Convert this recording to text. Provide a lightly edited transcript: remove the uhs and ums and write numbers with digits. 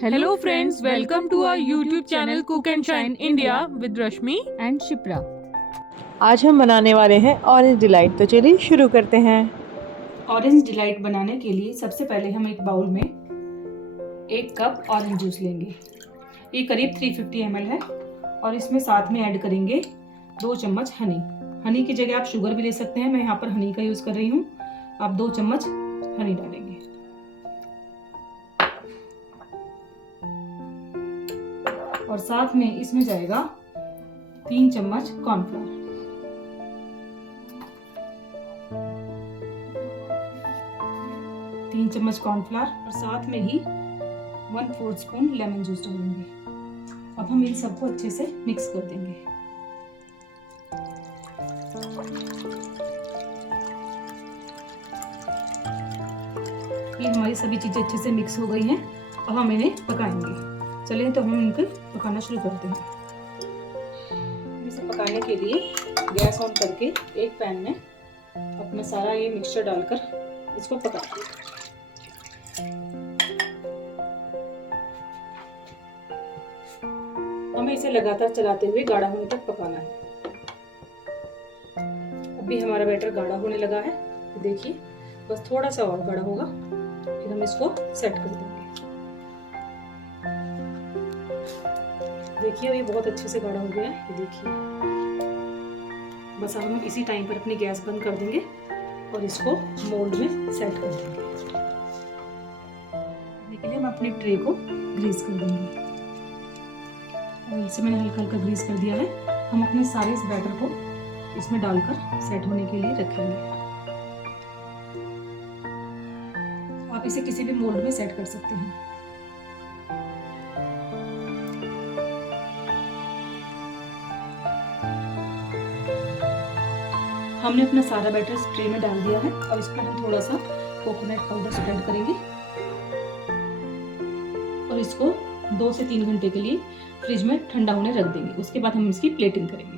Hello friends, welcome to our YouTube channel Cook and Shine India with Rashmi and Shipra. आज हम बनाने वाले हैं ऑरेंज डिलाइट। तो चलिए शुरू करते हैं। ऑरेंज डिलाइट बनाने के लिए सबसे पहले हम एक बाउल में 1 कप ऑरेंज जूस लेंगे। ये करीब 350 ml है और इसमें साथ में ऐड करेंगे 2 चम्मच हनी। हनी की जगह आप शुगर भी ले सकते हैं, मैं यहाँ पर हनी का यूज़ कर रही हूँ। आप 2 चम्मच हनी डालेंगे और साथ में इसमें जाएगा 3 चम्मच कॉर्नफ्लोर। कॉर्नफ्लोर और साथ में ही 1/4 स्पून लेमन जूस डालेंगे। अब हम इन सबको अच्छे से मिक्स कर देंगे। ये हमारी सभी चीजें अच्छे से मिक्स हो गई हैं। अब हम इन्हें पकाएंगे। चलिए तो हम इनको पकाना शुरू करते हैं। इसे पकाने के लिए गैस ऑन करके एक पैन में अपना सारा ये मिक्सचर डालकर इसको पकाएंगे। हमें इसे लगातार चलाते हुए गाढ़ा होने तक पकाना है। अभी हमारा बैटर गाढ़ा होने लगा है, तो देखिए बस थोड़ा सा और गाढ़ा होगा, फिर हम इसको सेट कर देंगे। देखिए ये बहुत अच्छे से गाढ़ा हो गया है, ये देखिए। बस अब हम इसी टाइम पर अपनी गैस बंद कर देंगे और इसको मोल्ड में सेट कर देंगे। इसके लिए हम अपनी ट्रे को ग्रीस कर देंगे। ऑयल से मैंने हल्का हल्का ग्रीस कर दिया है। हम अपने सारे इस बैटर को इसमें डालकर सेट होने के लिए रखेंगे। आप इसे किसी भी मोल्ड में सेट कर सकते हैं। हमने अपना सारा बैटर इस ट्रे में डाल दिया है और इस पर हम थोड़ा सा कोकोनट पाउडर स्प्रेड करेंगे और इसको 2 से 3 घंटे के लिए फ्रिज में ठंडा होने रख देंगे। उसके बाद हम इसकी प्लेटिंग करेंगे।